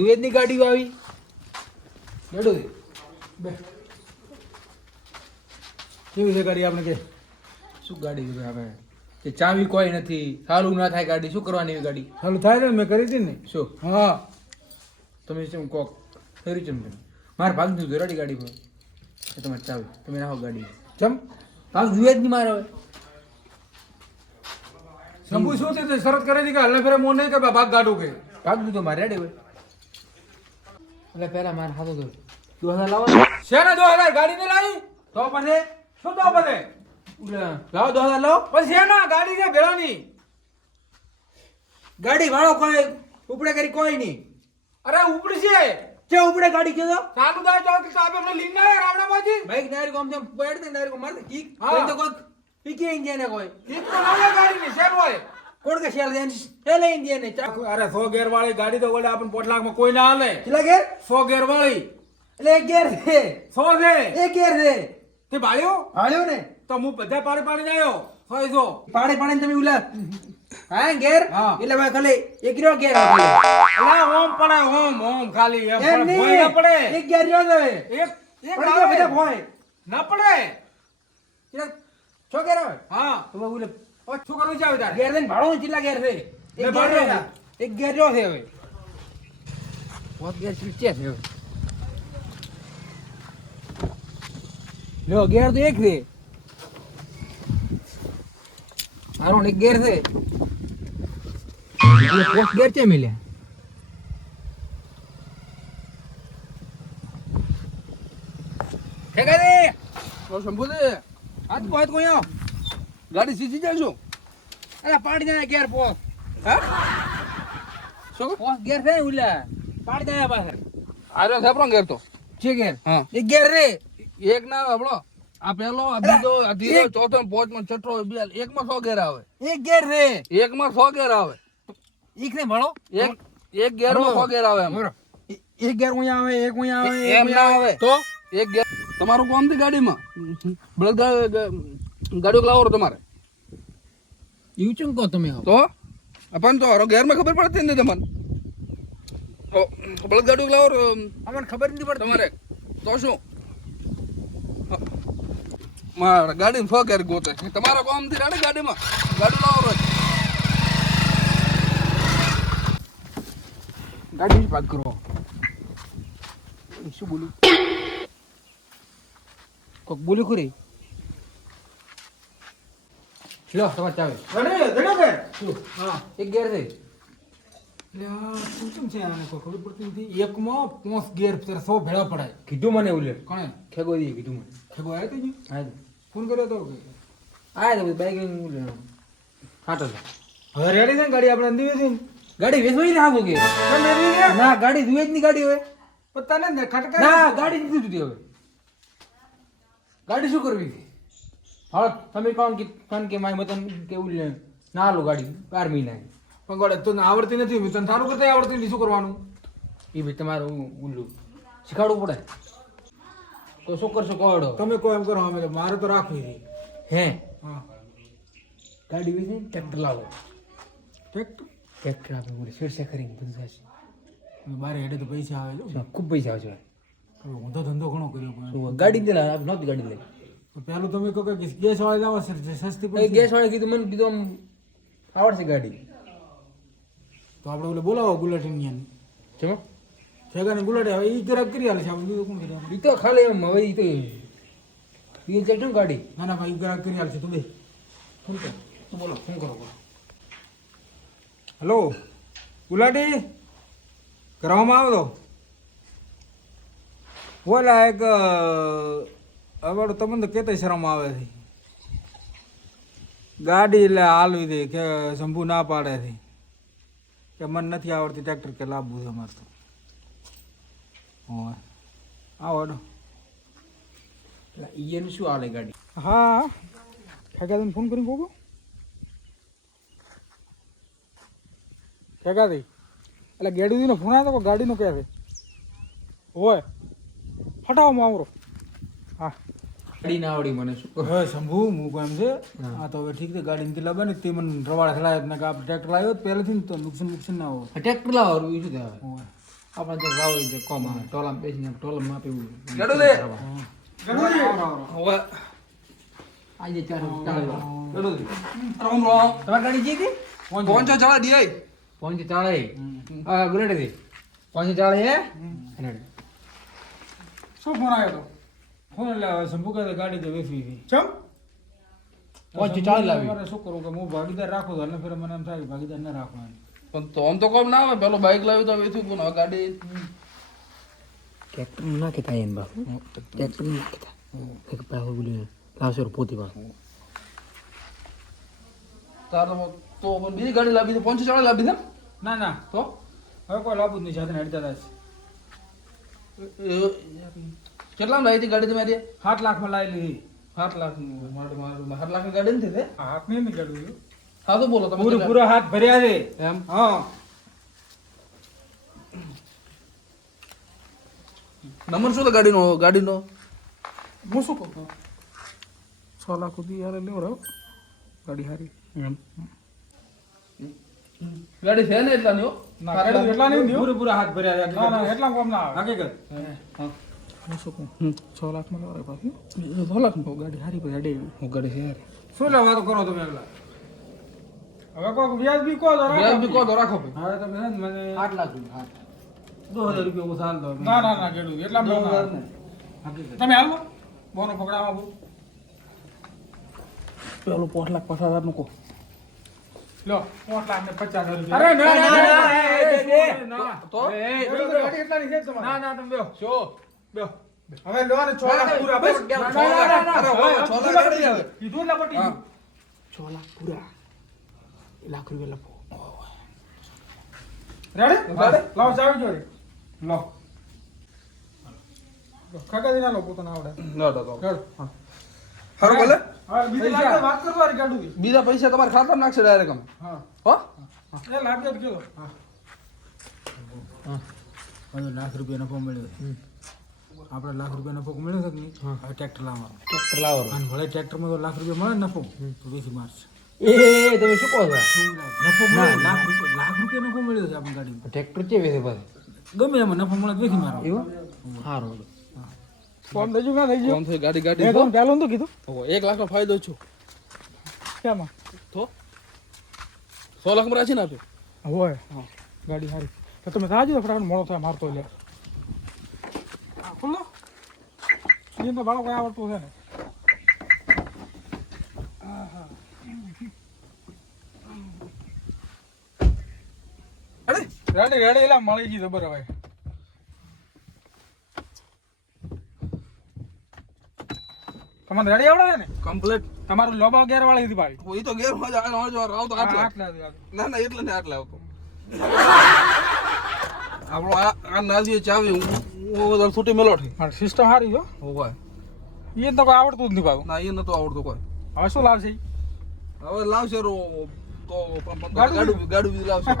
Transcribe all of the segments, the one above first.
સુવેદની ગાડીઓ આવી ગડુ બે. કેવી છે ગાડી આપણે કે? શું ગાડી છે આપણે? કે ચાવી કોઈ નથી. સારું ના થાય ગાડી. શું કરવાની ગાડી? ચાલુ થાય ને મેં કરી હતી ને. શું? હા. તમે શું કોક ચમ તમે મારે ભાગ દીધું રેડી ગાડી પર. તમારે ચાવી તમે નાખો ગાડી. ચમ? ભાગ જોઈએ જ નહીં મારે હવે. શંભુ શું છે શરત કરે છે કે હલ્લે ફેરે મોં નહીં કે ભાગ ગાડું કે? ભાગ દીધો મારે રેડી હોય એટલે પહેલા મારે હાથો તો દો હજાર લાવો. શેના દો હજાર ગાડી ને લાવી? તો પછી શું તો પછી લાવો દો હજાર લાવો. પછી શેના? ગાડી છે ભેળાની. ગાડી વાળો કોઈ ઉપડે કરી કોઈ નહીં. અરે ઉપડી છે કે ઉપડે ગાડી કીધો ચાલુ થાય તો કે સાહેબ આપણે લીન ના રાવણામાંથી ભાઈ ડાયરેક્ટ આમ તેમ પેડ દે ડાયરેક્ટ મારતે કીક હા. કોઈ તો કોઈ પીકી ઇન્ડિયન કોઈ? એક તો ના ગાડી ની શેર હોય? કોણ કે શેલ દેન શેલ ઇન્ડિયન ને. અરે સો ગેર વાળી ગાડી તો વળે આપણ પોટલાકમાં કોઈ ના હાલે. કેટલા ગેર સો ગેર વાળી એટલે એક ગેર છે. સો છે. એક ગેર છે. તે ભાળ્યો? હાલ્યો ને. તો હું બધા પાડી પાડી આવ્યો. હોય જો. પાડે પાડે તમે ઉલા. હા ગેર હા. એટલે ભાઈ ખાલી એક રહ્યો ગેર એટલે. ઓમ પડે ઓમ ઓમ ખાલી. એમ પડે, ના પડે. એક ગેર રહ્યો હવે. એક એક બધા આવે. ના પડે. છો ગેર હા. તો ઓ, શું કરવું છે હવે તારે. ઘેર લઈને ભાડો કેટલા ઘેર છે? એક ઘેર રહ્યો. એક ઘેર રહ્યો છે હવે. પોત ગેર છે છે હવે. લ્યો ઘેર તો એક છે. મારો એક ઘેર છે. પોસ્ટ ઘેર છે મિલ્યા ઠેકા દે શંભુ દે હાથ કોઈ હાથ કો યો ગાડી સીધી જશો અરે પાડી દે ગેર પોસ્ટ હા? પોસ્ટ ગેર છે ઉલા પાડી દે પાસે આરે સાપરો ઘેર તો. છે ગેર હા. એક ગેર રે. એક ના આપણો આ પેલો આ બીજો આ ધીરો ચોથો પાંચમો છઠ્ઠો બે એકમાં સો ઘેર આવે. એક ગેર રે. એકમાં સો ઘેર આવે. એક ને ભણો. એક એક ઘેરમાં સો ઘેર આવે એમ. એક ગેર ઉયા આવે એક ઉયા આવે એક એમ ના આવે. તો? એક ઘેર તમારું કોમથી ગાડીમાં? બળદ ગાડીઓ લાવો તમારે. એવું ચમ કહો તમે તો? આપણ તો ઘેરમાં ખબર પડતી નથી તમને. તો બળદ ગાડીઓ લાવો અમને ખબર નથી પડતી. તમારે. તો શું? મારા ગાડી સો ઘેર ગોતે. તમારા કોમથી રાડે ગાડીમાં. ગાડી લાવો રોજ. ગાડી ભાગ કરો. શું બોલું? કોક બોલ્યું ખરી? લો તમારે ચાવી. અરે ઘડે કે હા. એક ગેર એટલે શું કેમ છે આને કોઈ ખબર પડતી નથી? એકમાં પોસ ગેર ત્યારે સો ભેળા પડાય. કીધું મને ઉલે કોણે? ખેગો દઈએ કીધું મને. ખેગો આવ્યો તું હા ફોન કર્યો તો આવ્યા આયા તો બાઈક લઈને ઉલે હા તો હવે રેડી છે ગાડી આપણે અંધી વેચી ગાડી વેચવાઈ ના આપો કે? ના ગાડી જુએ જ નહીં ગાડી હવે. પણ તને ને ખટકા ના ગાડી જુદી હવે. ગાડી શું કરવી? છે હા તમે કોણ કે કોણ કે માય મતન કેવું લે ના હાલો ગાડી બાર મહિના પગોડે તને આવડતી નથી તને સારું કરતા આવડતી નથી શું કરવાનું? એ ભાઈ તમારું ઉલ્લું. શીખવાડવું પડે. તો શું કરશો કોડો તમે કહો એમ કરો અમે મારે તો રાખવી છે. હે? હા. ગાડી વિશે ટ્રેક્ટર લાવો. ટ્રેક્ટર? ટ્રેક્ટર આપણે બોલે શેરશે કરીને બધું થશે બારે હેડે તો પૈસા આવે છે. ખૂબ પૈસા આવે છે. હવે હું તો ધંધો ઘણો કર્યો ગાડી દે નહોતી ગાડી લઈ તો પહેલું તમે કહો કે ગેસ વાળી લાવો સર સસ્તી પડે ગેસ વાળા કીધું મને કીધું આમ આવડશે ગાડી. તો આપણે ઓલે બોલાવો ગુલાટીન ચલો છેગાને ગુલાટી હવે ઈ ગ્રાહક કરી આલે છે આપણે બીજું કોણ કરી? એ તો ખાલી એમ હવે એ તો એ શું ગાડી. ના ના ભાઈ ઈ ગ્રાહક કરી આલે છે તું બે. ફોન કર. તું બોલો ફોન કરો બોલો. હેલો ગુલાટી? કરવામાં આવો તો. બોલા એક હવે તમને તો કેતા શરમ આવે છે. ગાડી એટલે હાલવી દે કે શંભુ ના પાડે છે. કે મને નથી આવડતી ટ્રેક્ટર કે લાવવું છે મારે તો. હોય આવો હેડો. ઈયન શું હાલે ગાડી? હા. ખેગાદીને ફોન કરીને કહું ખેગાદી એટલે ગેડીનો ફોન આવ્યો તો ગાડીનો ક્યાં છે. હોય હટાવો મામરો. હા. ગાડી ના આવડી મને શું હવે શંભુ હું એમ છે હા. તો હવે ઠીક છે ગાડી નથી લાવવાની તે મને રવાડા ચડાવ્યો ને કે આપણે ટ્રેક્ટર લાવ્યો પહેલેથી ને તો નુકસાન નુકસાન ના હોય. ટ્રેક્ટર લાવો બીજું થાય આપણે જો રાવ હોય કોમ આવે. ટોલામાં બેસીને ટોલામાં માપી એવું ગેડું લે. હવે આજે ચાર ચાલે ગેડું લે. રામ રામ. તમારી ગાડી જઈ હતી? પહોંચો જવા દે પહોંચી ચાલે હા ગુલેટ હતી પહોંચી ચાલે હે? શું ફોન આવ્યો તો? ફોન એટલે સંભુકા તો ગાડી તો વેફી હતી ચમ? પહોંચી ચાલ લાવી. મારે શું કરું કે હું ભાગીદાર રાખું તો એટલે ફેર મને એમ થાય ભાગીદાર ના રાખવાનું. પણ તો આમ તો કોમ ના આવે પેલો બાઈક લાવ્યું તો વેચું પણ ગાડી. ટ્રેક્ટર ના કેતા એમ બાપુ. ટ્રેક્ટર ના કેતા એક પાહો બોલી લાવશે પોતી પાસે તાર તો તો પણ બીજી ગાડી લાવી તો પહોંચી ચાલે લાવી દે ના ના. તો? હવે કોઈ લાવું જ નહીં સાથે હડતા હતા કેટલામાં લાવી હતી ગાડી તમારી? સાત લાખમાં લાવી લીધી સાત લાખ મારું મારું સાત લાખની ગાડી નથી તે હાથ નહીં ગાડી હા તો બોલો તમે પૂરો પૂરો હાથ ભર્યા છે. એમ? હા. નંબર શું ગાડીનો? ગાડીનો? હું શું કહું? છ લાખ સુધી યાર લેવડાવ ગાડી હારી. એમ. ગાડી છે ને એટલા હો? ના સાત ગાડી લાખ. એટલા નહીં પૂરે પૂરા હાથ ભર્યા ના ના એટલા કોમ ના આવે. હકીકત. શું કહું છ લાખમાં લેવડાવ પાછી છ લાખ ગાડી હારી પછી અડે હું ગાડી છે યાર શું એટલે વાતો કરો તમે એકલા હવે કોઈ વ્યાજ બી કહો વ્યાજ બી કહો રાખો હવે તમે હે ને મને આઠ લાખ દો હજાર રૂપિયા ઓછા હાલ દો ના ના ના કેડું એટલા દો હજાર ના. ને તમે હાલો બોનો પકડાવા બોલ પેલો પાંચ લાખ પચાસ હજારનું કહો લો પાંચ લાખ ને પચાસ હજાર અરે ના ના ના ના એ, એ, એ, ના. તો કેડું તો ગાડી એટલાની છે જ ના ના હવે લો ને લાખ પૂરા બસ. લાખ. અરે. લાખ આવે. કીધું પટી હા. લાખ પૂરા. લાખ રૂપિયા લખો. રેડી લાવ ચાવી જોડે. લો. ખગાદી ના લો પોતાના આવડે. ના ના તો હા. હારું બોલે બીજી પૈસા. લાગે વાત કરવાની કાઢું બીજા પૈસા તમારા ખાતા નાખશે ડાયરેક્ટ અમે. હા. હો? એ લાગે જ કીધો હા. લાખ રૂપિયા નફો મળ્યો આપણે લાખ રૂપિયા નફો મળ્યો છે કે નહીં? હવે ટ્રેક્ટર લાવવાનું. ટ્રેક્ટર લાવવાનો. અને ભલે ટ્રેક્ટરમાં તો લાખ રૂપિયા મળે નફો તો વેચી મારશે એ તમે શું કહો છો? નફો મળે લાખ રૂપિયા લાખ રૂપિયા નફો મળ્યો છે આપણી ગાડીમાં. ટ્રેક્ટર કે વેચે પાછું ગમે એમાં નફો મળે વેચી મારો સારું ફોન થઈ ગયું થઈ ગયું? થઈ ગાડી ગાડી તમને પહેલો તો કીધું. એક લાખ નો ફાયદો છો. કેમાં તો? સો લાખમાં રાખી નાખો હોય. હા. ગાડી સારી. તો તમે સાજુ ફટાફટ મોડો થાય મારતો એટલે. ખુલ્લો એ તો બાળકો આવડતું છે ને રેડી રેડી એલા મળી ગઈ ખબર હવે તમારે રેડી આવડે છે ને કમ્પ્લીટ તમારું લોબા ગેર વાળી હતી ભાઈ એ તો ગેરમાં જ આવે આવતો આટલા આટલા. ના ના એટલે ને આટલા આવતો આપણો આ આ ચાવી હું હું બધા છૂટી મેલો થઈ સિસ્ટમ સારી જો હોય એ તો કોઈ આવડતું જ નહીં પાછું ના એ નતો આવડતું કોઈ. હવે શું લાવશે હવે લાવશે રો તો ગાડું ગાડું બીજું લાવશે.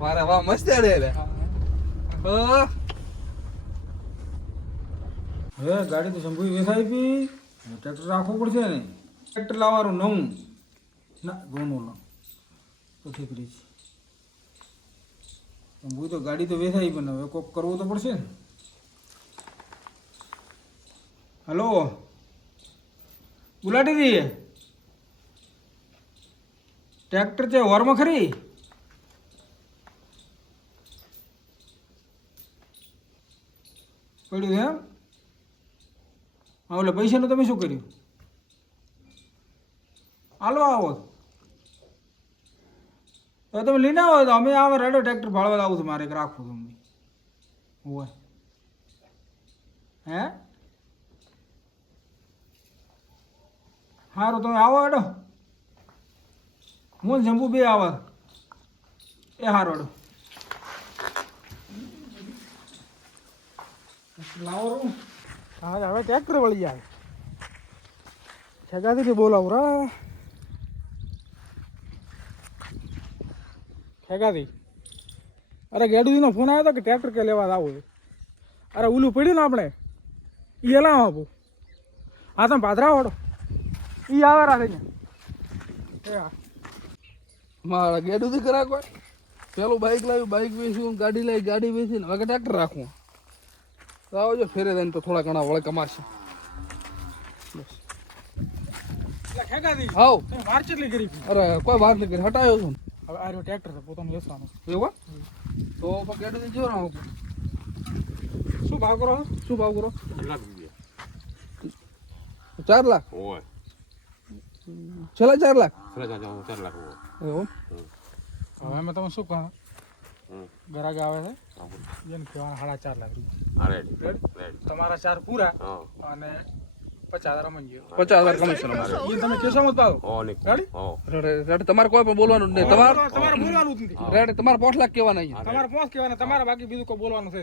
મારે વાહ મસ્ત અડે રે હા. હવે ગાડી તો સંભવી વેસાઈ પી ટ્રેક્ટર રાખવું પડશે ને. ટ્રેક્ટર લાવવાનું નવું. ના ગોનું ના તો ઠીક રહી છે. શંભુ તો ગાડી તો વેસાઈ પણ હવે કોક કરવું તો પડશે ને. હલો. ગુલાટી દી. ટ્રેક્ટર છે વરમાં ખરી? પડ્યું એમ? હા, એટલે પૈસાનું તમે શું કર્યું? હાલો, આવો. તો તમે લઈને આવો, તો અમે આવે રેડો ટ્રેક્ટર ભાડવા આવું છું મારે રાખવું તમને હોય. હે? સારું તમે આવો અડો હું જંબુ બે આવે. એ સારો અડો લાવો હા, હવે ટ્રેક્ટર વળી જાય. ખેગાથી બોલાવું, રા. ખેગાથી અરે, ગેડુજીનો ફોન આવ્યો હતો કે ટ્રેક્ટર કે લેવા આવું અરે ઓલું પડ્યું ને આપણે? એ લાવ આપું. હા, તમે પાદરા વાળો? એ આવે રાખે ને મારા ગેડું થી કરા કોઈ પેલું બાઇક લાવ્યું બાઇક વેચ્યું ગાડી લાવી ગાડી વેચીને હવે ટ્રેક્ટર રાખવું. તો આવજો ફેરે થઈને તો થોડા ઘણા વળે કમાશે. હાવ વાર ચેટલી કરી અરે કોઈ વાત નહીં કરી હટાયો છું. હવે આ રહ્યો ટ્રેક્ટર છે પોતાનું વેચવાનું. એવું તો ગાડી ના શું ભાવ કરો શું ભાવ કરો? ચાર લાખ? હોય. છેલ્લા ચાર લાખ છેલ્લા ચાર ચાર લાખ એવું હવે એમાં તમે શું કહો. ગરાગ આવે છે? એને કહેવાના સાડા ચાર લાખ રૂપિયા. હા રેડી રેડી તમારા ચાર પૂરા અને પચાસ હજાર ગયો પચાસ હજાર કમિશન અમારે. તમે કેસો મત પાડો રેડ તમારે કોઈ પણ બોલવાનું નહીં. તમારે તમારે બોલવાનું જ નથી. રેડે તમારે પાંચ લાખ કહેવાના તમારે પાંચ કહેવાના તમારે બાકી બીજું કોઈ બોલવાનું છે